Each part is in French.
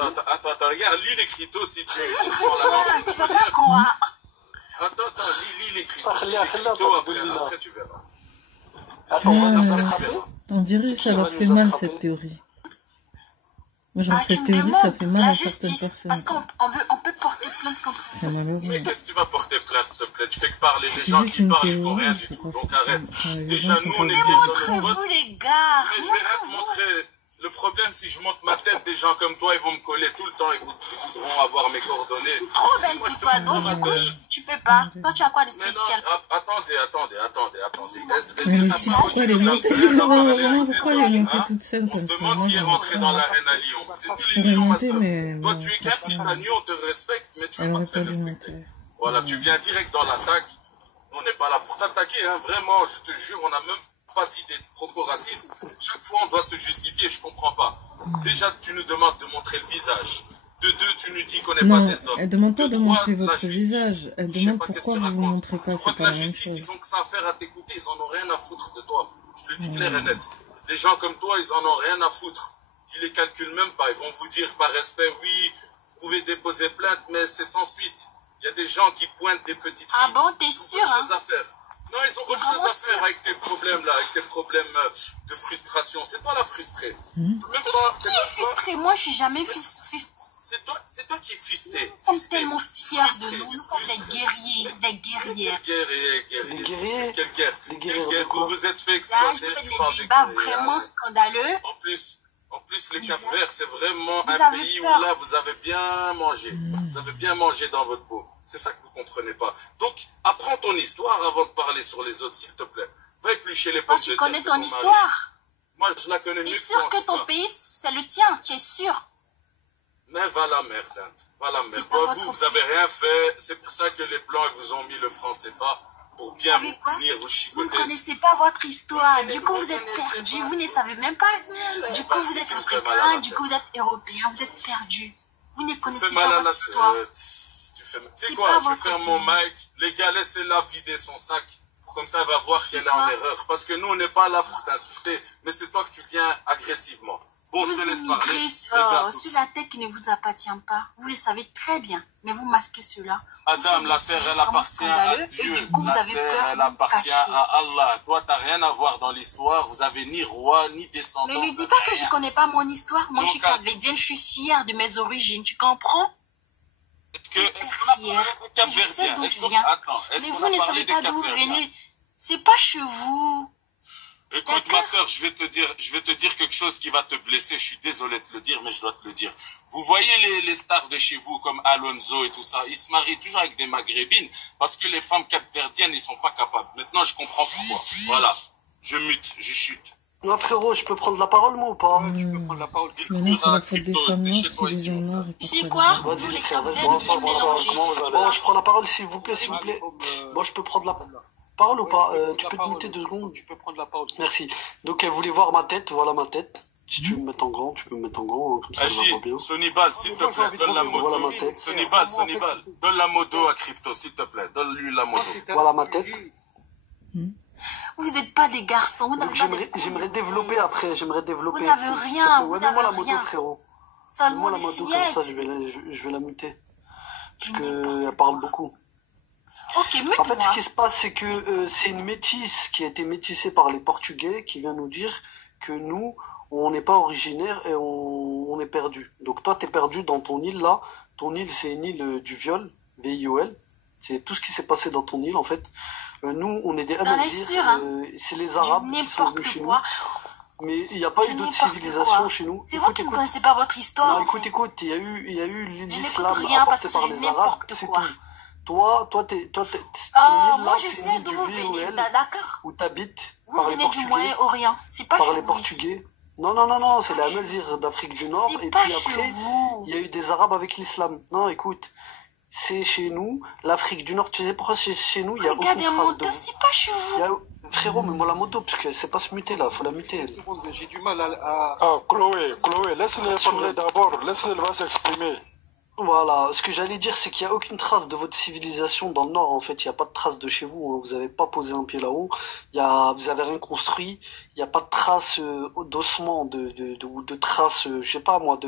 Attends, regarde, lis l'écriteau si tu Tu vas pas croire. Attends, lis l'écriteau, après tu verras. Attends, on va nous attraper. On dirait que ça leur fait mal cette théorie. Moi, genre, cette théorie, ça fait mal à certaines personnes. Parce qu'on peut porter plainte contre ça. C'est malheureux. Mais qu'est-ce que tu vas porter plainte, s'il te plaît? Tu fais que parler des gens qui parlent, ils font rien du tout. Donc arrête. Déjà, nous, on est bien dans nos bottes. Montrez-vous, les gars. Mais je vais rien te montrer. Le problème, si je monte ma tête, des gens comme toi, ils vont me coller tout le temps, ils voudront avoir mes coordonnées. Trop belle pour toi, donc tu peux pas. Toi, tu as quoi de Mais non, spécial? attendez. Mais si, pourquoi les monter pourquoi les monter toutes seules On comme se ça? demande qui est rentré dans l'arène à Lyon. C'est tous les Je Lions, ma monter, soeur. mais... Toi, tu es qu'un petit agneau, on te respecte, mais tu Elle veux pas aurait te pas faire dû respecter. monter. Voilà, tu viens direct dans l'attaque. On n'est pas là pour t'attaquer, hein. Vraiment, je te jure, on n'a même pas dit des propos racistes. Chaque fois, on doit se justifier, je comprends pas. Déjà, tu nous demandes de montrer le visage. De deux, tu nous dis qu'on n'est pas Non, des hommes. elle demande pas de trois, montrer la votre justice. visage. Elle Je sais demande pas qu'est-ce pourquoi que tu vous vous racontes. montrez pas. Je crois C'est que pas la la même justice, chose. ils ont que ça à faire à t'écouter. Ils en ont rien à foutre de toi. Je le dis clair et net. Des gens comme toi, ils en ont rien à foutre. Ils les calculent même pas. Ils vont vous dire par respect, oui, vous pouvez déposer plainte, mais c'est sans suite. Il y a des gens qui pointent des petites filles. Ah bon, t'es Ils ont sûr, autre hein? chose à faire. Non, ils ont autre chose à faire avec tes problèmes là, avec tes problèmes de frustration. C'est toi la frustrée. Même pas. Qui est frustré? Moi, je suis jamais frustrée. C'est toi qui es frustré. Nous sommes tellement fiers de nous. Nous sommes des guerriers, des guerrières. Des guerriers. Quelle guerre? Des guerriers. Vous vous êtes fait Là, exploiter. je fais Tu parles des des débats guerriers. vraiment scandaleux. En plus, le Cap-Vert, c'est vraiment Vous un avez pays où peur. là, vous avez bien mangé. Vous avez bien mangé dans votre peau. C'est ça que vous comprenez pas. Donc, apprends ton histoire avant de parler sur les autres, s'il te plaît. Va éplucher les Toi, pommes tu de connais terre de ton mari. histoire. Moi, je la connais T'es mieux sûr toi, en que tout ton cas. pays, c'est le tien. Tu es sûr. Mais va la merde, hein. Va la merde. C'est pas Toi, votre vous avez rien fait. C'est pour ça que les Blancs, ils vous ont mis le franc CFA pour bien Vous savez vous quoi? punir, vous Vous ne chicoter. connaissez pas votre histoire. Vous Du coup, vous connaissez êtes pas. perdus. Vous ne savez même pas. Du coup, vous êtes Tu me fais mal à africain. la Du tête. coup, vous êtes européen. Vous êtes perdus. Vous ne Tu connaissez fais mal pas à la votre histoire. tête. Tu sais C'est quoi, pas je vais votre faire mon pays. mic. Les gars, laissez-la vider son sac. Comme ça, elle va voir C'est qu'elle est en quoi? erreur. Parce que nous, on n'est pas là pour t'insulter. Mais c'est toi que tu viens agressivement. Bon, je Vous te laisse parler. immigrez Les gars, tout- sur la terre qui ne vous appartient pas. Vous le savez très bien. Mais vous masquez cela. Adam, Vous la faites terre, des elle sujets appartient vraiment à scandaleux, Dieu. et du coup, vous La avez terre, peur elle de vous appartient cacher. à Allah. Toi, t'as rien à voir dans l'histoire. Vous avez ni roi, ni descendant. Mais ne vous dis avez pas que je rien. connais pas mon histoire. Moi, je suis Donc, capverdienne, je suis fière de mes origines. Tu comprends? Est-ce qu'on a parlé des Et je sais Capverdiens? d'où Est-ce je viens. Attends, est-ce Mais qu'on vous a ne parlé savez des pas d'où vous Capverdiens? venez. C'est pas chez vous. Écoute, ma D'accord. soeur, je vais te dire quelque chose qui va te blesser. Je suis désolé de te le dire, mais je dois te le dire. Vous voyez les stars de chez vous, comme Alonso et tout ça, ils se marient toujours avec des maghrébines parce que les femmes capverdiennes, ils sont pas capables. Maintenant, je comprends pourquoi. Voilà. Je mute, je chute. Non, frérot, je peux prendre la parole, moi, ou pas? Tu peux prendre la parole. Maintenant, c'est la faute des Crypto, femmes t'es noires chez si toi les ici, gens mon noirs frère. Tu ils sais comprennent quoi? pas. Vous, Vas-y, les frère, vas-y, capverdiens, on vous parle, mélangez. Bon, je prends la parole, s'il vous plaît, s'il vous plaît. Bon, je peux prendre la parole ou pas? Tu peux te muter 2 secondes? Tu peux prendre la parole. Merci. Donc, elle voulait voir ma tête, voilà ma tête. Si tu veux me mettre en grand, tu peux me mettre en grand, hein, comme ça, je la vois bien. Agis, Sonibal, s'il te plaît, donne la Voilà ma moto. tête. Sonibal, donne la moto à Crypto, s'il te plaît. Donne-lui la moto. Voilà ma tête. Vous n'êtes pas des garçons. Vous Donc, n'avez pas j'aimerais développer après, j'aimerais développer. Vous n'avez s'il te rien, plaît. vous Ouais, mets-moi la n'avez moto, rien. frérot. Seulement Mets-moi la des moto, comme ça, fillettes. je vais la muter. Parce que elle parle beaucoup. Ok, En fait, ce mute-moi. qui se passe, c'est que c'est une métisse qui a été métissée par les Portugais qui vient nous dire que nous, on n'est pas originaire et on est perdu. Donc toi, t'es perdu dans ton île là. Ton île, c'est une île du viol, V-I-O-L. C'est tout ce qui s'est passé dans ton île, en fait. Nous, on est des On est Amazirs. sûr, hein. C'est les Arabes qui sont venus N'importe chez nous. quoi. Mais il n'y a pas eu C'est d'autres n'importe civilisations quoi. chez nous. C'est vous qui ne connaissez pas votre histoire. Non, en écoute, fait. écoute, il y a eu n'écoute l'islam rien parce apporté que par c'est les Arabes, n'importe c'est quoi. tout. Toi, ton île, Moi, là, je c'est une sais île d'où du vous venez. VOL, D'accord. où t'habites Vous par les venez du Portugais. Moyen-Orient. C'est pas Par chez les vous. Portugais. Non, c'est les Amazirs d'Afrique du Nord. C'est Et pas puis chez après, vous. il y a eu des Arabes avec l'islam. Non, écoute, c'est chez nous, l'Afrique du Nord. Tu sais pourquoi c'est chez nous? Il y a aucune Regardez un trace moto, de... c'est pas chez Il vous. y a... Frérot, mets-moi la moto, parce que c'est pas se muter là, faut la muter. J'ai du mal à... Ah, Chloé, laisse-le parler d'abord, laisse-le va s'exprimer. Voilà, ce que j'allais dire, c'est qu'il n'y a aucune trace de votre civilisation dans le Nord. En fait, il n'y a pas de trace de chez vous, hein. Vous n'avez pas posé un pied là-haut. Vous avez rien construit. Il n'y a pas de trace d'ossements, ou de traces, je sais pas moi,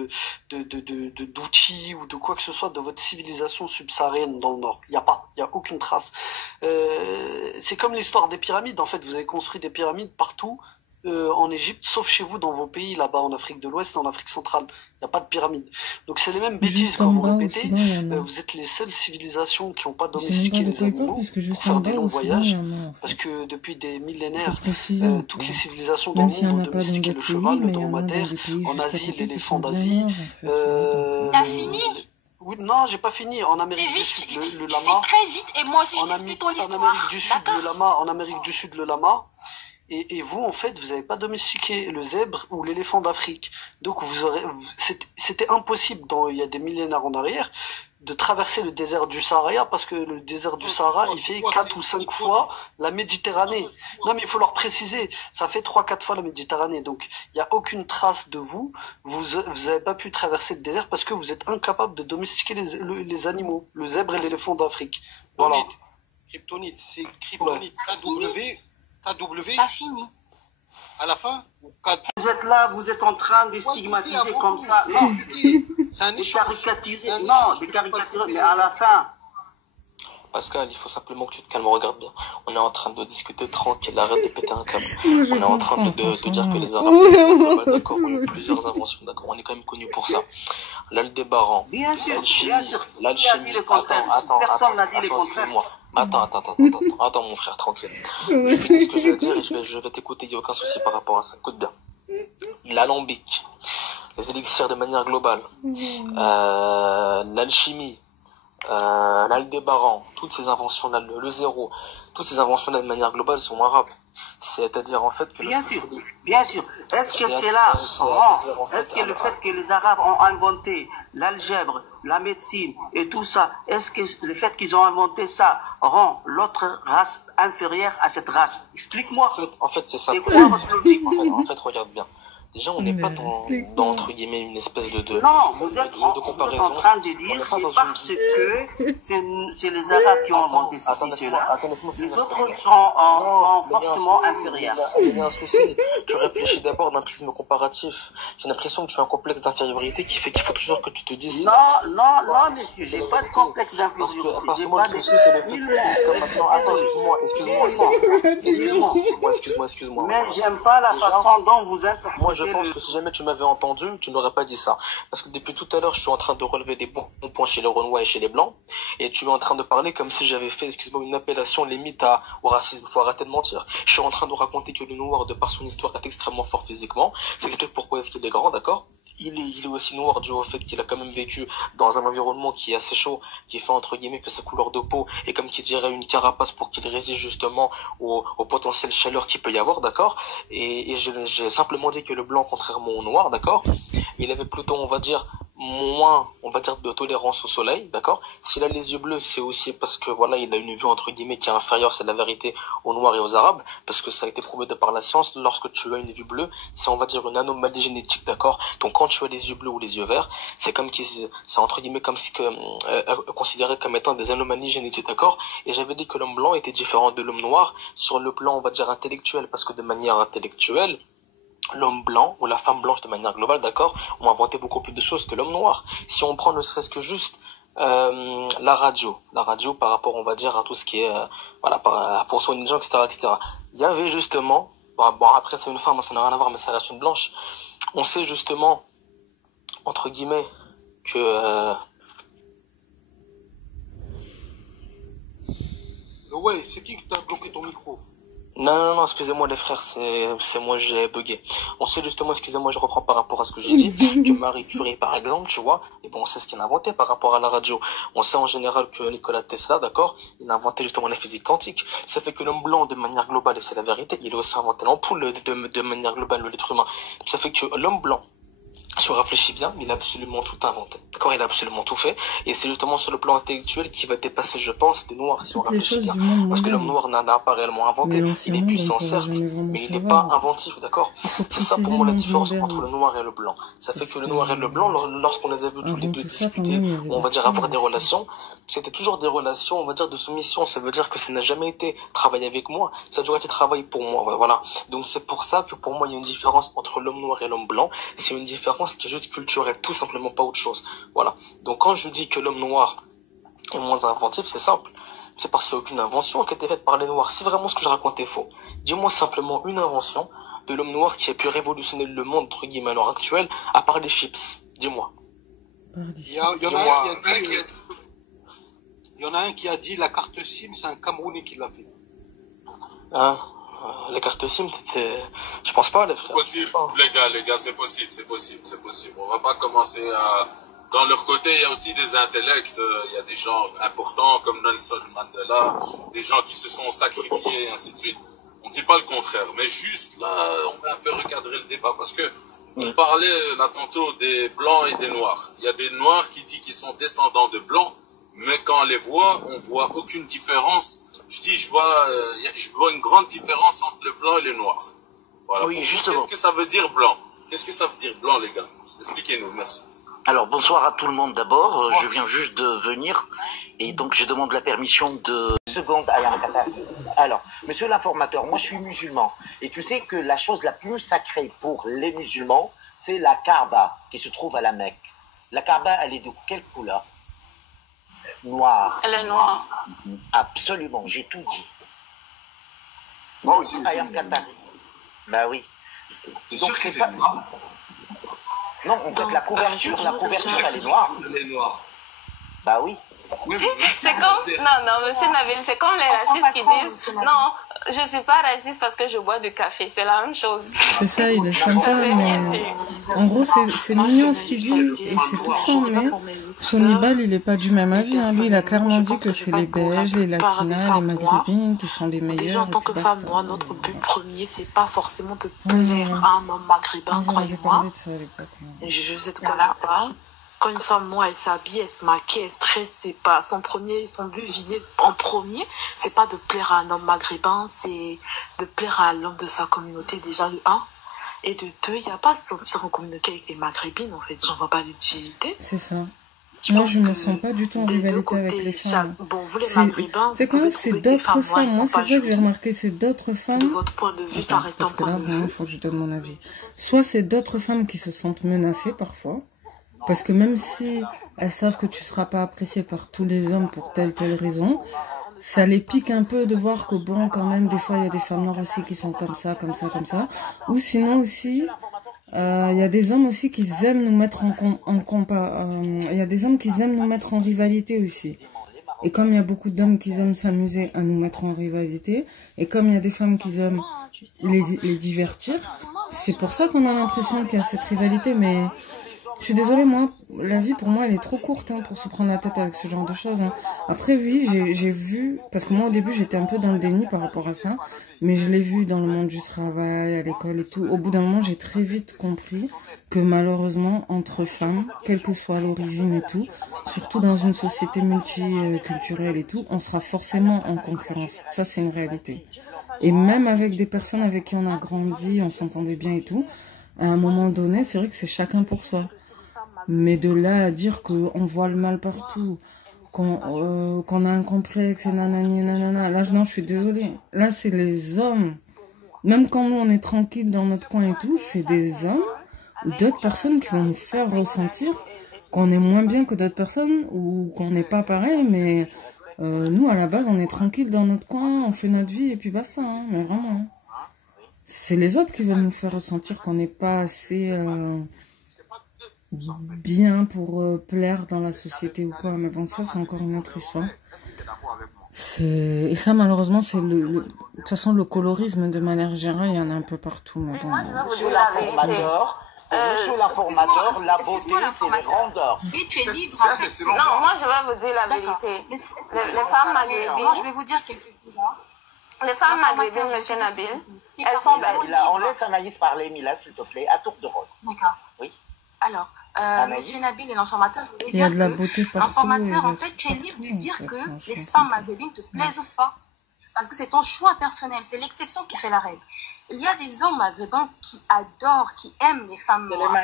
d'outils ou de quoi que ce soit de votre civilisation subsaharienne dans le Nord. Il y a aucune trace. C'est comme l'histoire des pyramides. En fait, vous avez construit des pyramides partout. En Égypte, sauf chez vous dans vos pays, là-bas en Afrique de l'Ouest et en Afrique centrale. Il n'y a pas de pyramide. Donc c'est les mêmes bêtises quand vous répétez. Vous êtes les seules civilisations qui n'ont pas domestiqué les animaux pour faire des longs voyages. Parce que depuis des millénaires, toutes les civilisations dans le monde ont domestiqué le cheval, le dromadaire, en Asie, l'éléphant d'Asie. T'as fini? Oui, non, j'ai pas fini. En Amérique du Sud, le lama. Tu fais très vite et moi aussi je t'explique ton histoire. En Amérique du Sud, le lama. En Amérique du Sud, le lama. Et vous, en fait, vous n'avez pas domestiqué le zèbre ou l'éléphant d'Afrique. Donc, c'était impossible, il y a des millénaires en arrière, de traverser le désert du Sahara, parce que le désert du Sahara, il fait 4 ou 5 fois la Méditerranée. Non, mais il faut leur préciser, ça fait 3-4 fois la Méditerranée. Donc, il n'y a aucune trace de vous. Vous n'avez pas pu traverser le désert parce que vous êtes incapable de domestiquer les animaux, le zèbre et l'éléphant d'Afrique. Voilà. Kryptonite, c'est kryptonite. KW. Pas fini. À la fin Vous êtes là, vous êtes en train de stigmatiser comme ça. Non, c'est un de échange. caricaturer. Non, de caricaturer, mais à la fin. Pascal, il faut simplement que tu te calmes, regarde bien. On est en train de discuter tranquille, arrête de péter un câble. On est en train de dire que les Arabes, d'accord, ont eu plusieurs inventions, d'accord, on est quand même connu pour ça. L'Aldébaran, Bien sûr, l'alchimie, personne n'a dit le contraire. Attends, mon frère, tranquille. Je finis ce que j'ai à dire et je vais t'écouter, il n'y a aucun souci par rapport à ça. Écoute bien. L'alambic, les élixirs de manière globale, l'alchimie, l'Aldébaran, toutes ces inventions-là, le zéro, toutes ces inventions-là de manière globale sont arabes. C'est-à-dire en fait que Bien sûr. Est-ce que est-ce que le fait que les Arabes ont inventé l'algèbre, la médecine et tout ça, est-ce que le fait qu'ils ont inventé ça rend l'autre race inférieure à cette race? Explique-moi. En fait, c'est ça. C'est quoi votre logique? En fait, regarde bien. Déjà, on n'est pas dans entre guillemets une espèce de Non, vous êtes en train de dire que parce que c'est les Arabes qui ont inventé ceci, cela, les autres sont forcément inférieurs. Il y a un souci. Tu réfléchis d'abord d'un prisme comparatif. J'ai l'impression que tu as un complexe d'infériorité qui fait qu'il faut toujours que tu te dises. Non, monsieur, j'ai pas de complexe d'infériorité. Parce que moi, le souci, c'est le fait que jusqu'à maintenant. Attends, excuse-moi. Mais j'aime pas la façon dont vous interprétez. Moi, je pense que si jamais tu m'avais entendu, tu n'aurais pas dit ça. Parce que depuis tout à l'heure, je suis en train de relever des bons points chez les Renois et chez les Blancs. Et tu es en train de parler comme si j'avais fait, excuse-moi, une appellation limite au racisme. Faut arrêter de mentir. Je suis en train de raconter que le noir, de par son histoire, est extrêmement fort physiquement. C'est explique pourquoi est-ce qu'il est grand, d'accord? Il est aussi noir dû au fait qu'il a quand même vécu dans un environnement qui est assez chaud, qui fait entre guillemets que sa couleur de peau est comme qui dirait une carapace pour qu'il résiste justement au potentiel chaleur qu'il peut y avoir, d'accord? Et j'ai simplement dit que le blanc, contrairement au noir, d'accord, il avait plutôt, on va dire, moins, de tolérance au soleil, d'accord? S'il a les yeux bleus, c'est aussi parce que voilà, il a une vue entre guillemets qui est inférieure, c'est la vérité, aux noirs et aux arabes, parce que ça a été prouvé de par la science. Lorsque tu as une vue bleue, c'est, on va dire, une anomalie génétique, d'accord? Donc quand tu as les yeux bleus ou les yeux verts, c'est c'est entre guillemets comme si considéré comme étant des anomalies génétiques, d'accord? Et j'avais dit que l'homme blanc était différent de l'homme noir sur le plan, on va dire, intellectuel, parce que de manière intellectuelle, l'homme blanc ou la femme blanche de manière globale, d'accord, ont inventé beaucoup plus de choses que l'homme noir. Si on prend ne serait-ce que juste la radio par rapport, on va dire, à tout ce qui est pour soigner les gens, etc. Il y avait justement, bon après c'est une femme, ça n'a rien à voir, mais ça reste une blanche. On sait justement, entre guillemets, que Ouais, c'est qui t'a bloqué ton micro? Non, excusez-moi les frères, c'est moi, j'ai bugué. On sait justement, excusez-moi, je reprends par rapport à ce que j'ai dit, que Marie Curie, par exemple, tu vois, et bon, on sait ce qu'il a inventé par rapport à la radio. On sait en général que Nikola Tesla, d'accord, il a inventé justement la physique quantique. Ça fait que l'homme blanc, de manière globale, et c'est la vérité, il a aussi inventé l'ampoule de manière globale, l'être humain. Ça fait que l'homme blanc, si on réfléchit bien, il a absolument tout inventé. d'accord, il a absolument tout fait. Et c'est justement sur le plan intellectuel qui va dépasser, je pense, les noirs, si on réfléchit bien. Parce que l'homme noir n'a pas réellement inventé. Il est puissant, certes, mais il n'est pas inventif, d'accord? C'est ça pour moi la différence entre le noir et le blanc. Ça fait que le noir et le blanc, lorsqu'on les a vus tous les deux discuter, on va dire avoir des relations, c'était toujours des relations, on va dire, de soumission. Ça veut dire que ça n'a jamais été travaillé avec moi, ça a toujours été travaillé pour moi, voilà. Donc c'est pour ça que pour moi il y a une différence entre l'homme noir et l'homme blanc. C'est une différence qui est juste culturelle, tout simplement, pas autre chose. Voilà. Donc quand je dis que l'homme noir est moins inventif, c'est simple. C'est parce qu'il n'y a aucune invention qui a été faite par les noirs. Si vraiment ce que je raconte est faux, dis-moi simplement une invention de l'homme noir qui a pu révolutionner le monde, entre guillemets, à l'heure actuelle, à part les chips. Dis-moi. Il y en a un qui a dit la carte SIM, c'est un Camerounais qui l'a fait. Hein? Les cartes SIM, je pense pas, les frères. C'est possible, les gars, c'est possible. On va pas commencer à... Dans leur côté, il y a aussi des intellects, il y a des gens importants comme Nelson Mandela, des gens qui se sont sacrifiés, et ainsi de suite. On dit pas le contraire, mais juste là, on va un peu recadrer le débat parce que on parlait là tantôt des blancs et des noirs. Il y a des noirs qui disent qu'ils sont descendants de blancs, mais quand on les voit, on voit aucune différence. Je vois une grande différence entre le blanc et le noir. Voilà. Oui, justement. Qu'est-ce que ça veut dire blanc? Qu'est-ce que ça veut dire blanc, les gars? Expliquez-nous, merci. Alors, bonsoir à tout le monde d'abord. Je viens juste de venir et donc je demande la permission de... Seconde, alors, monsieur l'informateur, moi je suis musulman et tu sais que la chose la plus sacrée pour les musulmans, c'est la Kaaba qui se trouve à la Mecque. La Kaaba, elle est de quelle couleur? Noire. Elle est noire. Absolument, j'ai tout dit. Moi aussi, Bah oui. Donc c'est pas... Non, en fait, la couverture, elle est noire. Elle est noire. Bah oui. C'est comme, non, monsieur Nabil, c'est comme les racistes qui disent, non, je suis pas raciste parce que je bois du café, c'est la même chose. C'est ça, il est sympa, mais en gros, c'est mignon ce qu'il dit, et c'est touchant, mais Sonibal, il est pas du même avis, hein. Lui, il a clairement dit que c'est les Belges, les Latinas, les Maghrébines qui sont les meilleurs. Déjà, en tant que femme noire, notre but premier, c'est pas forcément de plaire à un homme maghrébin, croyez-moi. Je sais de quoi je parle. Quand une femme noire, elle s'habille, elle se maquille, elle stresse, c'est pas son but visé en premier, c'est pas de plaire à un homme maghrébin, c'est de plaire à l'homme de sa communauté, déjà de 1. Et de 2, il n'y a pas à se sentir en communauté avec les maghrébines, en fait, j'en vois pas d'utilité. C'est ça. Moi, je me sens pas du tout en rivalité avec les femmes. Bon, vous les maghrébins, c'est quand c'est d'autres femmes. Moi, c'est ça que j'ai remarqué, c'est d'autres femmes. De votre point de vue, ça reste un point de vue. Il faut que je donne mon avis. Soit c'est d'autres femmes qui se sentent menacées parfois. Parce que même si elles savent que tu seras pas apprécié par tous les hommes pour telle raison, ça les pique un peu de voir que bon, quand même, des fois, il y a des femmes noires aussi qui sont comme ça. Ou sinon aussi, il y a des hommes aussi qui aiment nous mettre il y a des hommes qui aiment nous mettre en rivalité aussi. Et comme il y a beaucoup d'hommes qui aiment s'amuser à nous mettre en rivalité, et comme il y a des femmes qui aiment les divertir, c'est pour ça qu'on a l'impression qu'il y a cette rivalité, mais... Je suis désolée, moi, la vie pour moi elle est trop courte pour se prendre la tête avec ce genre de choses. Après oui, j'ai vu, parce que moi au début j'étais un peu dans le déni par rapport à ça, mais je l'ai vu dans le monde du travail, à l'école et tout. Au bout d'un moment j'ai très vite compris que malheureusement entre femmes, quelle que soit l'origine et tout, surtout dans une société multiculturelle et tout, on sera forcément en concurrence. Ça c'est une réalité. Et même avec des personnes avec qui on a grandi, on s'entendait bien et tout, à un moment donné c'est vrai que c'est chacun pour soi. Mais de là à dire qu'on voit le mal partout, qu'on a un complexe, et nanani, nanana, là, non, je suis désolée. Là, c'est les hommes. Même quand nous, on est tranquille dans notre coin et tout, c'est des hommes ou d'autres personnes qui vont nous faire ressentir qu'on est moins bien que d'autres personnes ou qu'on n'est pas pareil, mais nous, à la base, on est tranquille dans notre coin, on fait notre vie et puis basta, mais vraiment. C'est les autres qui veulent nous faire ressentir qu'on n'est pas assez... bien pour plaire dans la société ou quoi, mais bon, ça c'est encore une autre histoire. Et ça malheureusement c'est de toute façon le colorisme de manière générale, il y en a un peu partout, mais bon. Monsieur l'informateur, la beauté c'est les grandeurs. Non, moi je vais vous dire la vérité. Les femmes maghrébines, je vais vous dire quelque chose. Les femmes maghrébines, monsieur Nabil, elles sont belles. On laisse Anaïs parler, Mila, s'il te plaît, à tour de rôle. D'accord. Oui. Alors, Monsieur Nabil et l'informateur, je voulais Il y a dire de la que beauté partout. l'informateur, en fait, tu es libre de dire que les femmes maghrébines te plaisent ou pas. Parce que c'est ton choix personnel, c'est l'exception qui fait la règle. Il y a des hommes maghrébins qui adorent, qui aiment les femmes noires.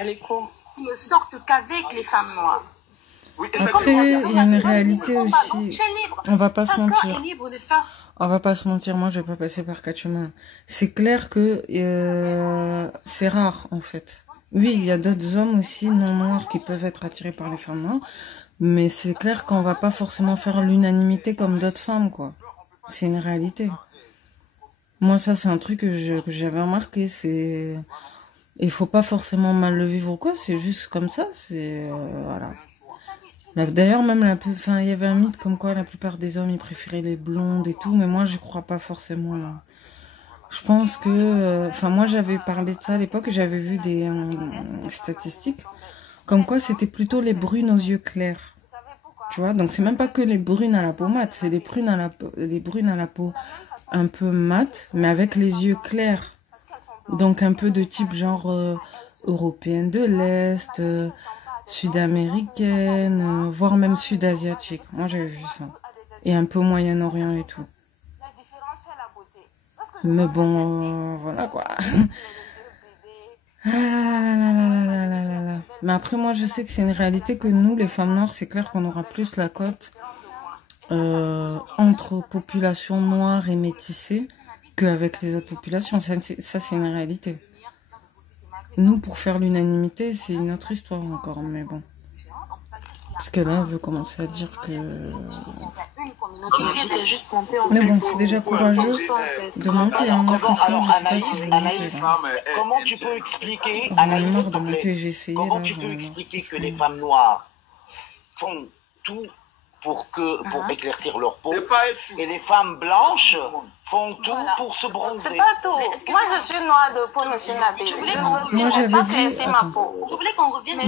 Ils ne sortent qu'avec les femmes noires. Après, il y a une réalité aussi. On va pas se mentir. On va pas se mentir, moi je vais pas passer par quatre chemins. C'est clair que c'est rare en fait. Oui, il y a d'autres hommes aussi non noirs qui peuvent être attirés par les femmes noires, mais c'est clair qu'on va pas forcément faire l'unanimité comme d'autres femmes, quoi. C'est une réalité. Moi, ça, c'est un truc que j'avais remarqué. C'est, il faut pas forcément mal le vivre ou quoi. C'est juste comme ça. C'est voilà. D'ailleurs, même enfin, il y avait un mythe comme quoi la plupart des hommes ils préféraient les blondes et tout, mais moi, je crois pas forcément là. Je pense que, enfin, moi, j'avais parlé de ça à l'époque. J'avais vu des statistiques comme quoi c'était plutôt les brunes aux yeux clairs. Tu vois, donc c'est même pas que les brunes à la peau mate, c'est les brunes à la peau un peu mate, mais avec les yeux clairs. Donc un peu de type genre européenne de l'Est, sud-américaine, voire même sud-asiatique. Moi j'avais vu ça. Et un peu Moyen-Orient et tout. Mais bon, voilà quoi. Ah là là. Mais après, moi, je sais que c'est une réalité que nous, les femmes noires, c'est clair qu'on aura plus la cote entre populations noires et métissées qu'avec les autres populations. Ça, c'est une réalité. Nous, pour faire l'unanimité, c'est une autre histoire encore, mais bon. Parce que là, on veut commencer à dire que... Mais bon, c'est déjà courageux de monter. Moi, franchement, je sais pas si je vais monter. Comment tu peux expliquer, j'en ai marre de monter, j'ai essayé. Comment tu peux expliquer que les femmes noires font tout pour éclaircir leur peau et les femmes blanches font tout pour se bronzer? C'est pas tout. Moi, je suis noire de peau, monsieur Nabil.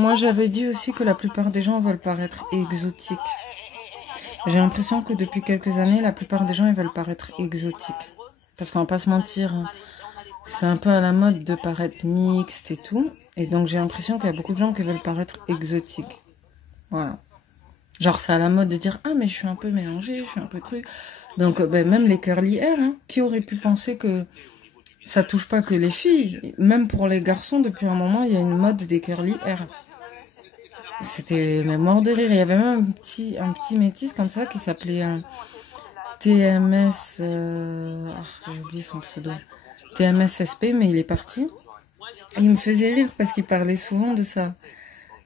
Moi, j'avais dit aussi que la plupart des gens veulent paraître exotiques. J'ai l'impression que depuis quelques années, la plupart des gens ils veulent paraître exotiques. Parce qu'on va pas se mentir, c'est un peu à la mode de paraître mixte et tout. Et donc j'ai l'impression qu'il y a beaucoup de gens qui veulent paraître exotiques. Voilà. Genre c'est à la mode de dire « Ah mais je suis un peu mélangée, je suis un peu truc ». Donc même les curly hair, hein, qui aurait pu penser que ça touche pas que les filles. Même pour les garçons, depuis un moment, il y a une mode des curly hair. C'était même mort de rire. Il y avait même un petit métis comme ça qui s'appelait TMS... j'ai oublié son pseudo. TMSSP, mais il est parti. Et il me faisait rire parce qu'il parlait souvent de ça.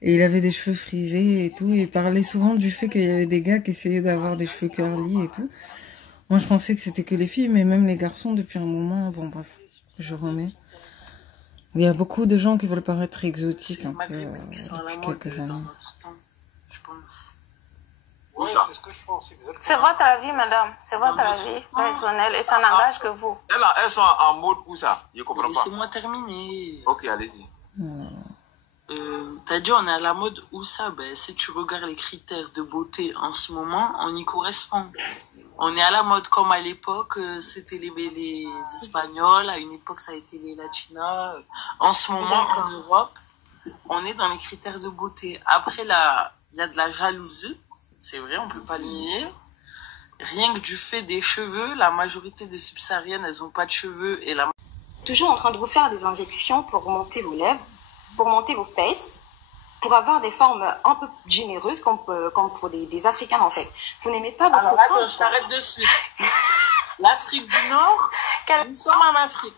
Et il avait des cheveux frisés et tout. Et il parlait souvent du fait qu'il y avait des gars qui essayaient d'avoir des cheveux curly et tout. Moi, je pensais que c'était que les filles, mais même les garçons, depuis un moment... Bon, bref, je remets. Il y a beaucoup de gens qui veulent paraître exotiques un peu depuis quelques années. Oui, c'est ce que je pense, exactement. C'est votre avis, madame. C'est votre avis personnel et ça n'engage que vous. Elles sont en mode où ça? Je comprends pas. Laissez-moi terminer. Ok, allez-y. T'as dit on est à la mode où ça? Ben, si tu regardes les critères de beauté en ce moment, on y correspond. On est à la mode comme à l'époque, c'était les Espagnols, à une époque ça a été les Latinas. En ce moment, en Europe, on est dans les critères de beauté. Après, là, il y a de la jalousie, c'est vrai, on peut pas le nier. Rien que du fait des cheveux, la majorité des subsahariennes, elles ont pas de cheveux. Et la... Toujours en train de vous faire des injections pour monter vos lèvres, pour monter vos fesses, pour avoir des formes un peu généreuses, comme pour des Africains en fait. Vous n'aimez pas votre corps. Attends, je t'arrête de suite. L'Afrique du Nord, nous sommes en Afrique.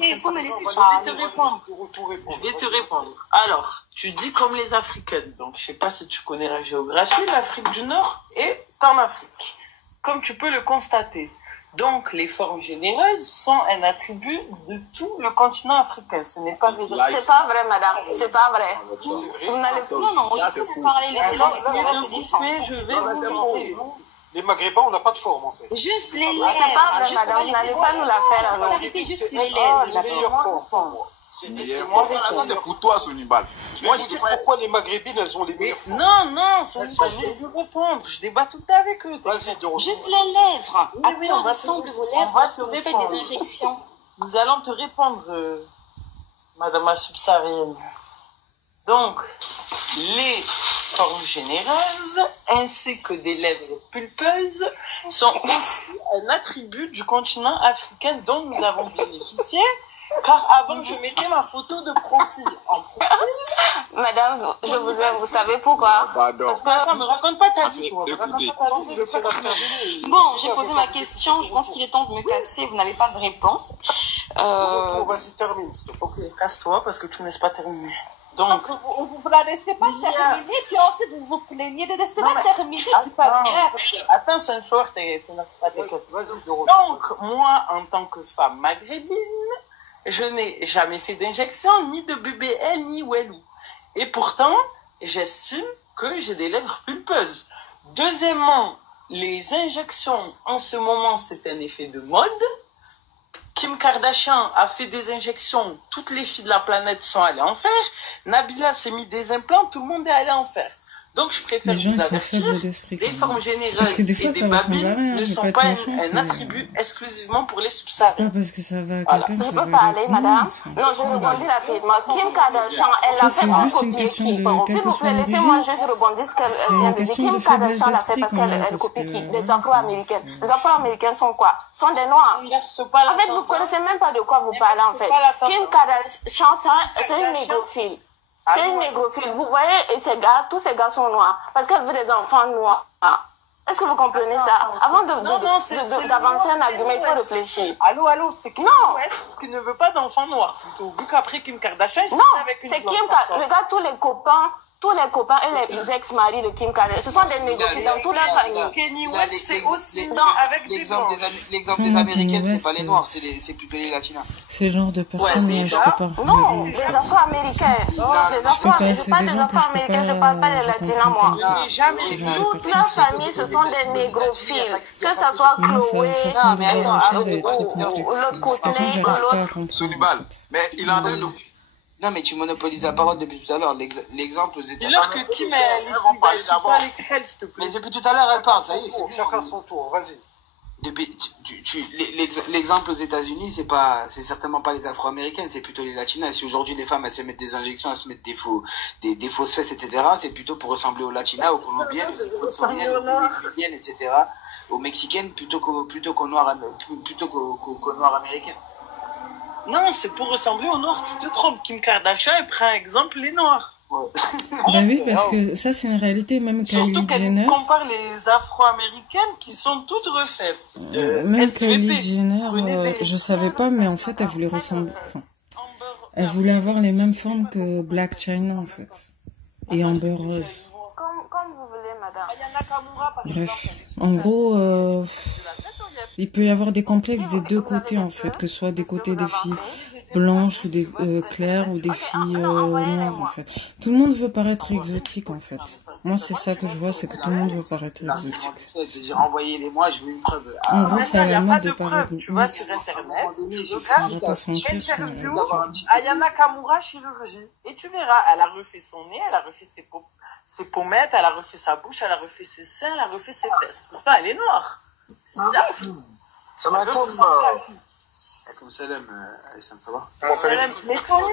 Il faut me laisser parler. Je vais te répondre. Alors, tu dis comme les Africaines. Donc, je sais pas si tu connais la géographie. L'Afrique du Nord est en Afrique, comme tu peux le constater. Donc, les formes généreuses sont un attribut de tout le continent africain. Ce n'est pas réservé. C'est pas vrai, madame. C'est pas vrai. Vous n'allez pas. Non, laissez-le parler, laissez-le répondre. Je vais vous montrer. Les Maghrébins, on n'a pas de forme, en fait. Juste les lèvres. C'est pas vrai, madame. Vous n'allez pas nous la faire, alors. Arrêtez juste les lèvres. La meilleure forme pour moi. Ça, c'est pour toi, Sonibal. Moi, je dis pourquoi les Maghrébines, elles ont les meilleures formes. Non, Sonibal, je vais vous répondre. Je débat tout avec eux. Juste les lèvres. À quoi ressemblent vos lèvres lorsque vous faites des injections? Nous allons te répondre, madame la subsaharienne. Donc, les formes généreuses ainsi que des lèvres pulpeuses sont aussi un attribut du continent africain dont nous avons bénéficié, car avant je mettais ma photo de profil en profil. Madame, je vous aime, vous savez pourquoi? Parce que attends, me raconte pas ta vie, toi. Bon, j'ai posé ma question, je pense qu'il est temps de me casser, vous n'avez pas de réponse. Vas-y, termine, s'il te plaît. Ok, casse-toi parce que tu ne laisses pas terminer. Donc, vous la laissez pas terminer, puis ensuite vous vous plaignez de laisser pas terminer. Attends, c'est un fort, t'es pas Donc, moi, en tant que femme maghrébine, je n'ai jamais fait d'injection, ni de BBL, ni Wellou. Et pourtant, j'estime que j'ai des lèvres pulpeuses. Deuxièmement, les injections, en ce moment, c'est un effet de mode. Kim Kardashian a fait des injections, toutes les filles de la planète sont allées en faire. Nabila s'est mis des implants, tout le monde est allé en faire. Donc je préfère vous avertir, les formes généreuses et des babines ne sont pas un attribut exclusivement pour les subsahariens. Parce que ça va voilà. Je peux parler, madame? Non, je rebondis rapidement. Kim Kardashian, elle a fait un copier qui? S'il vous plaît, laissez-moi juste rebondir ce qu'elle vient de dire. Kim Kardashian l'a fait parce qu'elle copie qui? Des Afro-Américaines. Les Afro-Américains sont quoi? Sont des Noirs. En fait, vous connaissez même pas de quoi vous parlez en fait. Kim Kardashian, c'est une négrophile. C'est une négrophile. Vous voyez, et tous ces gars sont noirs. Parce qu'elle veut des enfants noirs. Est-ce que vous comprenez ça? Avant d'avancer un argument, il faut réfléchir. Allô, c'est Kim West qui ne veut pas d'enfants noirs, plutôt. Vu qu'après Kim Kardashian, c'est avec une c'est Kim Kardashian. Regarde tous les copains et les ex-maris de Kim Kardashian. Ce sont des négociés dans toute leur famille. Kenny West, c'est aussi avec des blancs. L'exemple des Américaines, c'est pas les Noirs, c'est plutôt les Latinas. C'est le genre de personnes non, les Afro-Américains. Je parle des Afro-Américains, je parle pas des Latinas, moi. Toute leur famille, ce sont des négrophiles. Que ce soit Chloé, l'autre Courtney, l'autre. Sounibal, mais il en a nous. Non, mais tu monopolises la parole depuis tout à l'heure. L'exemple aux États-Unis. Dis-leur que Kim est s'il te plaît. Mais depuis tout à l'heure, elle parle, ça y est. Chacun son tour, vas-y. L'exemple aux États-Unis, c'est certainement pas les Afro-Américaines, c'est plutôt les Latinas. Si aujourd'hui les femmes elles se mettent des injections, elles se mettent des fausses fesses, etc., c'est plutôt pour ressembler aux Latinas, aux Colombiennes, aux Péruviennes, etc., aux Mexicaines, plutôt qu'aux Noirs américaines. Non, c'est pour ressembler aux Noirs. Tu te trompes. Kim Kardashian, elle prend exemple les Noirs. Ouais. Oui, parce que ça, c'est une réalité. Même surtout Kylie Jenner, qu'elle compare les Afro-Américaines qui sont toutes refaites. même Kylie Jenner, je savais pas, mais en fait, elle voulait ressembler. Elle voulait avoir les mêmes formes que Black China, en fait. Et Amber Rose. Comme vous voulez, madame. Bref, en gros, il peut y avoir des complexes des deux côtés, en fait, que ce soit des côtés des filles blanches ou des claires ou des filles noires, en fait. Tout le monde veut paraître exotique, en fait. Moi, c'est ça que je vois, c'est que tout le monde veut paraître exotique. Envoyez-les-moi, je veux une preuve. En gros, c'est à la mode de paraître. Tu vas sur Internet, tu interview Ayana Kamura chirurgie, et tu verras, elle a refait son nez, elle a refait ses pommettes, elle a refait sa bouche, elle a refait ses seins, elle a refait ses fesses. Pourtant, elle est noire. C'est bizarre. Ça m'attend. Comme Salem, ça va. Mais Tony,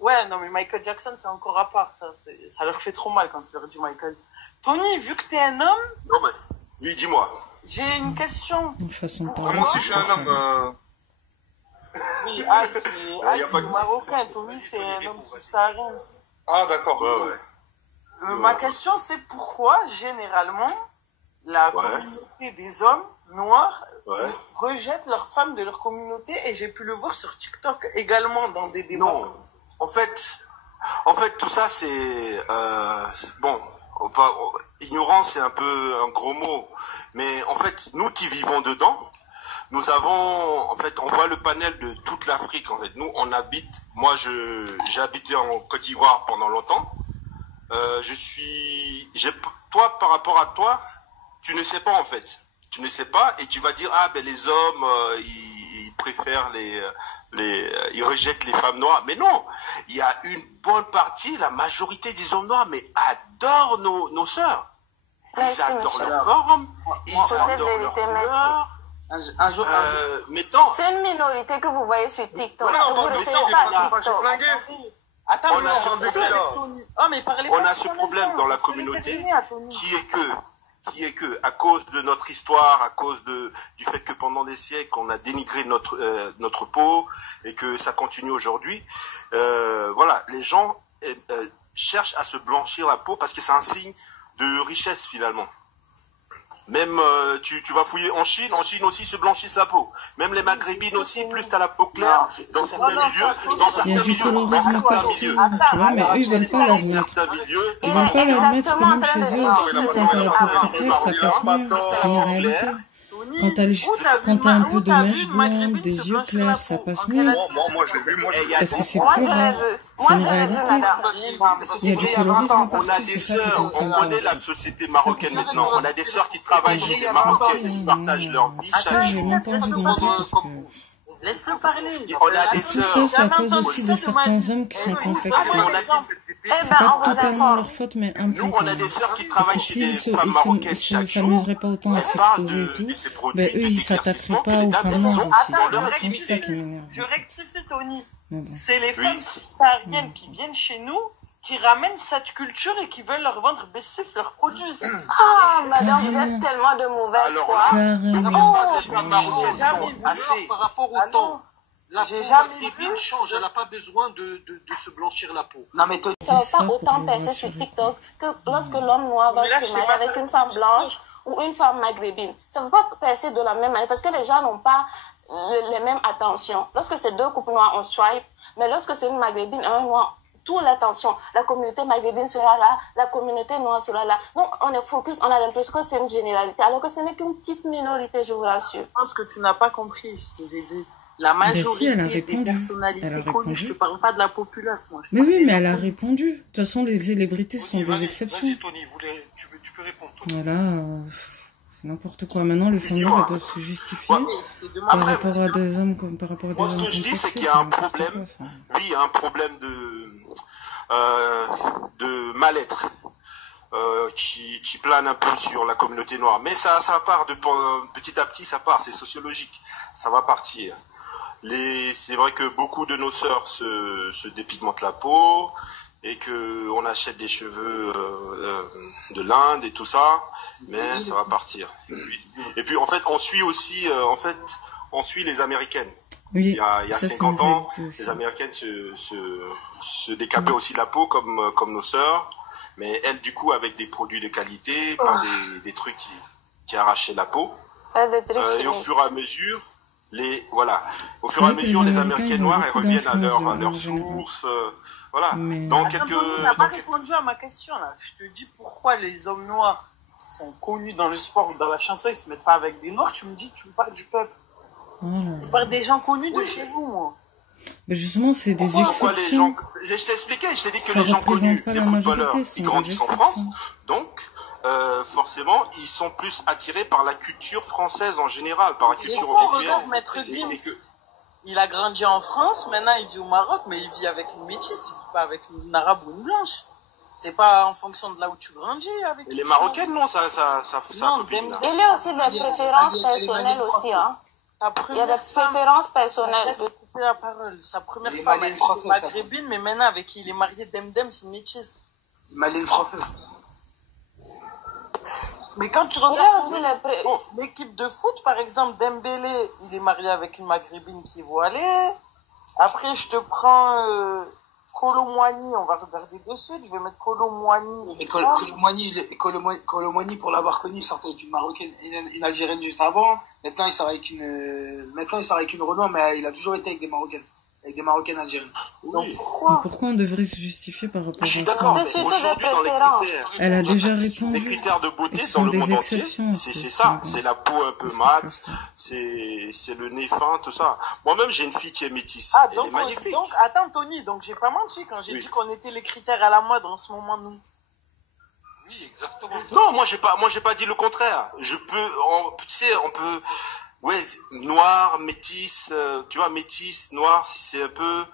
ouais, non, mais Michael Jackson, c'est encore à part. Ça leur fait trop mal quand tu leur dis Michael. Tony, vu que t'es un homme. Non, mais. Oui, dis-moi. J'ai une question. Comment si je suis un homme Oui, c'est marocain. Tony, c'est un homme subsaharien. Ah, d'accord, ouais. Ma question, c'est pourquoi, généralement, la communauté des hommes noirs rejettent leurs femmes de leur communauté, et j'ai pu le voir sur TikTok également dans des débats. Non, en fait, tout ça, c'est bon. Ignorance, c'est un peu un gros mot, mais en fait, nous qui vivons dedans, nous avons, en fait, on voit le panel de toute l'Afrique. En fait, nous, on habite. Moi, j'ai habité en Côte d'Ivoire pendant longtemps. Toi, par rapport à toi, tu ne sais pas en fait. Tu ne sais pas et tu vas dire les hommes ils préfèrent ils rejettent les femmes noires. Mais non, il y a une bonne partie, la majorité des hommes noirs adorent nos sœurs. Ils adorent leur forme, ils adorent leur couleur. C'est une minorité que vous voyez sur TikTok. Ne vous retenez pas TikTok. Attends, on a ce problème dans la communauté qui est que à cause de notre histoire, à cause du fait que pendant des siècles on a dénigré notre peau et que ça continue aujourd'hui, voilà, les gens cherchent à se blanchir la peau parce que c'est un signe de richesse finalement. Même tu vas fouiller en Chine aussi se blanchissent la peau. Même les maghrébines aussi, plus t'as la peau claire dans certains milieux, Tu vois, mais eux ils veulent pas leur mettre. Ils veulent pas leur mettre même chez eux aussi quand t'as la peau claire, ça passe mieux. C'est une réalité. Quand t'as un peu de mèche blonde, des yeux clairs, ça passe mieux. Moi j'ai vu, parce que c'est plus rare. C'est une réalité. Il y a du colorisme partout, c'est ça qui on connaît la société marocaine maintenant. On a des sœurs qui travaillent chez des Marocaines, qui partagent leur vie chaque jour. Laisse-le parler. On a des Tout sœurs. ça, c'est à cause aussi de certains hommes qui sont complexés. C'est pas totalement leur faute, mais un peu. Nous, on a des sœurs qui travaillent chez des femmes marocaines chaque jour. Ils s'amuseraient pas autant à s'exposer et tout. Ben, eux, ils s'attaqueraient pas aux femmes noires aussi. C'est ça qui m'énerve. Je rectifie, Tony. C'est les femmes subsahariennes qui viennent chez nous, qui ramènent cette culture et qui veulent leur vendre baissif leurs produits. Ah, madame, vous êtes tellement de mauvaise foi. Les femmes marocaines sont assez par rapport au temps. La peau maghrébine change, elle n'a pas besoin de se blanchir la peau. Non, mais ça ne va pas autant percer sur TikTok que lorsque l'homme noir va se marier avec une femme blanche ou une femme maghrébine. Ça ne va pas percer de la même manière parce que les gens n'ont pas les mêmes attentions. Lorsque c'est deux couples noirs, on swipe, mais lorsque c'est une maghrébine et un noir, toute l'attention, la communauté maghrébine sera là, la communauté noire sera là. Donc on est focus, on a l'impression que c'est une généralité, alors que ce n'est qu'une petite minorité, je vous rassure. Je pense que tu n'as pas compris ce que j'ai dit. La majorité des personnalités connues, je ne te parle pas de la populace, moi. Mais oui, mais elle a répondu. De toute façon, les célébrités sont des exceptions. Vas-y, Tony, tu peux répondre. Tony. Voilà, c'est n'importe quoi. Maintenant, les femmes noires doivent se justifier par rapport à des hommes comme par rapport à des hommes. Moi, ce que je dis, c'est qu'il y a un problème. Oui, il y a un problème de mal-être. Qui plane un peu sur la communauté noire. Mais ça part petit à petit, ça part, c'est sociologique. Ça va partir. C'est vrai que beaucoup de nos sœurs se dépigmentent la peau et que on achète des cheveux de l'Inde et tout ça, mais ça va partir. Et puis en fait, on suit aussi, on suit les Américaines. Oui, il y a 50 ans, les Américaines se décapaient aussi la peau comme nos sœurs. Mais elles, du coup, avec des produits de qualité, pas des trucs qui arrachaient la peau. Et au fur et à mesure, les Américaines noires, elles reviennent à leur source. Voilà. Donc, tu n'as pas répondu à ma question, là. Je te dis pourquoi les hommes noirs qui sont connus dans le sport ou dans la chanson, ils se mettent pas avec des noirs. Tu me dis, tu me parles du peuple. Tu parles des gens connus de chez vous, moi. Mais justement, c'est des exceptions. Je t'ai expliqué, je t'ai dit que les gens connus, les footballeurs, ils grandissent en France, donc forcément, ils sont plus attirés par la culture française en général, par la culture européenne. Regarde Maître Gims, il a grandi en France, maintenant il vit au Maroc, mais il vit avec une métisse, il vit pas avec une arabe ou une blanche. C'est pas en fonction de là où tu grandis avec. Les Marocaines, non, ça. Non, il y a aussi des préférences personnelles aussi, hein. Il y a des préférences personnelles. La parole. Sa première femme, elle était maghrébine, mais maintenant, avec qui il est marié, Demdem, c'est une métisse. Malienne française. Mais quand tu regardes l'équipe de foot, par exemple, Dembélé, il est marié avec une maghrébine qui est voilée. Après, je te prends Kolo Muani, on va regarder de suite. Je vais mettre Kolo Muani. Mais Kolo Muani, pour l'avoir connu, il sortait avec une Marocaine, une Algérienne juste avant. Maintenant, il sort avec une Renoir, mais il a toujours été avec des Marocaines algériennes. Donc pourquoi on devrait se justifier par rapport à ça? Je suis d'accord. Aujourd'hui, dans les critères, elle a déjà répondu. Les critères de beauté dans le monde entier, c'est ça. C'est la peau un peu mate, c'est le nez fin, tout ça. Moi-même, j'ai une fille qui est métisse. Elle est magnifique. Donc, attends, Tony, donc j'ai pas menti quand j'ai dit qu'on était les critères à la mode en ce moment, nous. Oui, exactement. Non, moi, j'ai pas dit le contraire. On peut. Ouais, noir, métis, tu vois, métis, noir, c'est un peu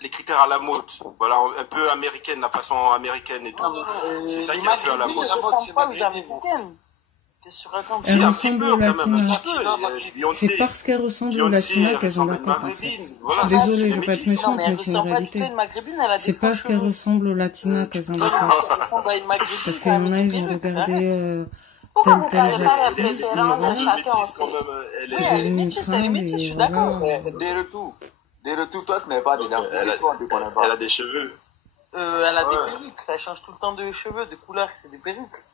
les critères à la mode. Voilà, un peu américaine, la façon américaine et tout. C'est ça qui est un peu à la mode. Ils ne sont pas les américaines. Elle ressemble aux latinas. C'est parce qu'elles ressemblent aux latinas qu'elles ont la cote, en fait. Je suis désolée, je vais pas être méchante, mais c'est une réalité. C'est parce qu'elles ressemblent aux latinas qu'elles ont la cote. Parce qu'il y en a, ils ont regardé telle actrice. Oui, elle est métisse, je suis d'accord. Des retours, toi, tu n'es pas dedans. Elle a des cheveux. Elle a des perruques. Elle change tout le temps de cheveux, de couleur. C'est des perruques.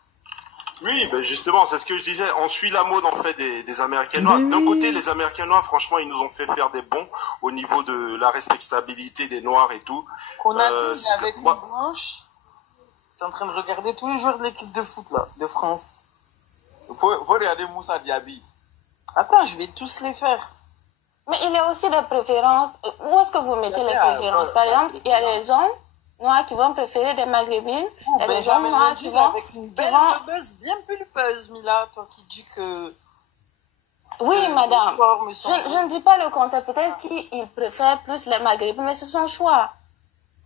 Oui, ben justement, c'est ce que je disais. On suit la mode, en fait, des Américains noirs. D'un côté, les Américains noirs, franchement, ils nous ont fait faire des bons au niveau de la respectabilité des Noirs et tout. Qu'on a dit avec une blanche. T'es en train de regarder tous les joueurs de l'équipe de foot, là, de France. Faut regarder Moussa Diaby. Attends, je vais tous les faire. Mais il y a aussi des préférences. Où est-ce que vous mettez les préférences? Par exemple, il y a les hommes noirs qui vont préférer des maghrébines. Il y a des hommes noirs qui vont... Avec une belle buzz bien pulpeuse, Mila, toi qui dis que... Oui, madame. Je ne dis pas le contraire. Peut-être qu'il préfère plus les maghrébines, mais c'est son choix.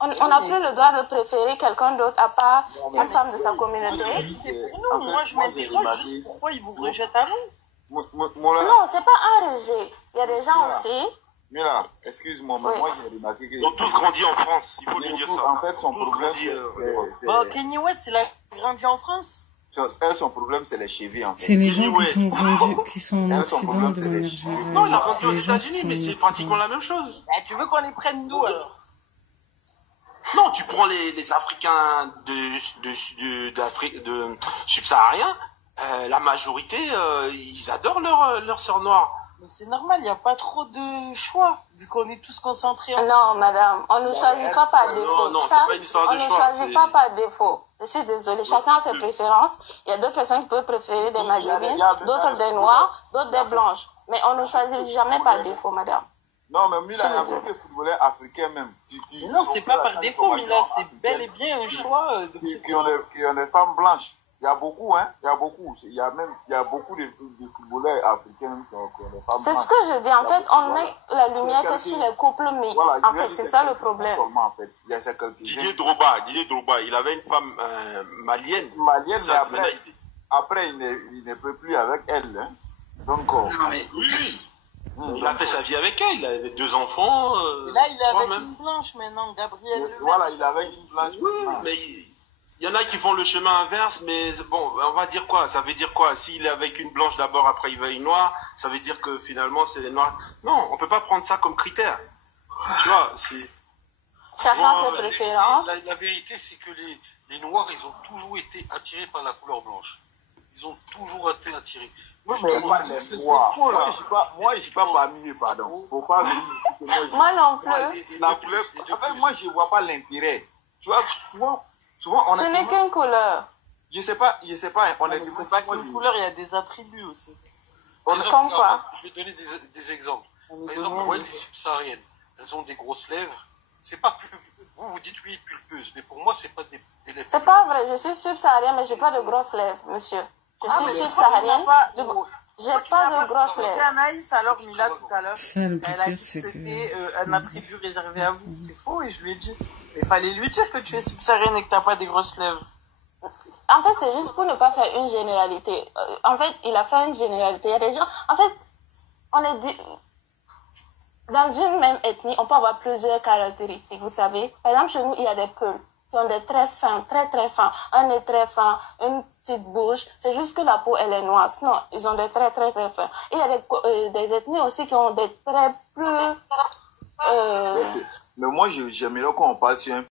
On n'a plus le droit de préférer quelqu'un d'autre à part une femme de sa communauté. Non, moi je m'interroge juste pourquoi ils vous rejettent à vous. Non, c'est pas un rejet. Il y a des gens aussi. Mais là, excuse-moi, mais moi j'ai remarqué que... Ils ont tous grandi en France, il faut lui dire ça. En fait, son problème, Bon, Kanye West, il a grandi en France. Son problème, c'est les chevilles, en fait. C'est les gens qui sont en Occident de manière générale. Non, il a grandi aux États-Unis, mais c'est pratiquement la même chose. Tu veux qu'on les prenne d'où alors? Non, tu prends les Africains d'Afrique subsahariens, la majorité, ils adorent leur sœur noire. Mais c'est normal, il n'y a pas trop de choix, vu qu'on est tous concentrés en... Non, madame, on ne choisit pas par défaut. Non, c'est pas une histoire de choix. On ne choisit pas par défaut. Je suis désolée, chacun a ses préférences. Il y a d'autres personnes qui peuvent préférer des maghrébines, d'autres des noirs, d'autres des blanches. Mais on ne choisit jamais par défaut, madame. Non, mais Mila, il y a beaucoup de footballeurs africains même. Non, c'est pas par défaut, Mila, c'est bel et bien un choix qui ont des femmes blanches. Il y a beaucoup, hein. Il y a beaucoup. Il y a beaucoup de footballeurs africains qui ont des femmes blanches. C'est ce que je dis. En fait, on met la lumière que sur les couples mixtes. Voilà, en fait, c'est ça le problème. En fait. Didier Drogba, il avait une femme malienne. Mais après il ne peut plus avec elle. Hein. Donc, non, mais oui. Il a fait sa vie avec elle, il avait 2 enfants. Et là, il est avec une blanche maintenant, Gabriel. Voilà, il est avec une blanche. Oui, mais il y en a qui font le chemin inverse, mais bon, on va dire quoi? Ça veut dire quoi? S'il est avec une blanche d'abord, après il va une noire, ça veut dire que finalement c'est les noirs. Non, on peut pas prendre ça comme critère. Tu vois, c'est... Chacun ses préférences. La vérité, c'est que les noirs, ils ont toujours été attirés par la couleur blanche. Ils ont toujours été attirés. Non, mais moi, je suis pas parmi eux, pardon. Faut pas moi non plus. La couleur, en fait, moi, je vois pas l'intérêt. Tu vois, souvent, on ce n'est qu'une couleur. Je sais pas, c'est pas qu'une couleur, il y a des attributs aussi. Comme quoi? Je vais donner des exemples. Par exemple, vous voyez les subsahariennes, elles ont des grosses lèvres. C'est pas plus... Vous dites oui, pulpeuse, mais pour moi, c'est pas des lèvres. C'est pas vrai, je suis subsaharienne, mais j'ai pas de grosses lèvres, monsieur. Je suis subsaharienne. J'ai pas de grosses lèvres. Anaïs, alors Mila tout à l'heure, elle a dit que c'était un attribut réservé à vous. C'est faux et je lui ai dit. Il fallait lui dire que tu es subsaharienne et que t'as pas des grosses lèvres. En fait, c'est juste pour ne pas faire une généralité. En fait, il a fait une généralité. Il y a des gens... En fait, on est... Dans une même ethnie, on peut avoir plusieurs caractéristiques, vous savez. Par exemple, chez nous, il y a des Peuls qui ont des traits fins, très très fins. Un nez très fin, une petite bouche. C'est juste que la peau, elle est noire. Sinon, ils ont des traits très très fins. Et il y a des ethnies aussi qui ont des traits plus... Mais moi, j'aimerais qu'on parle sur un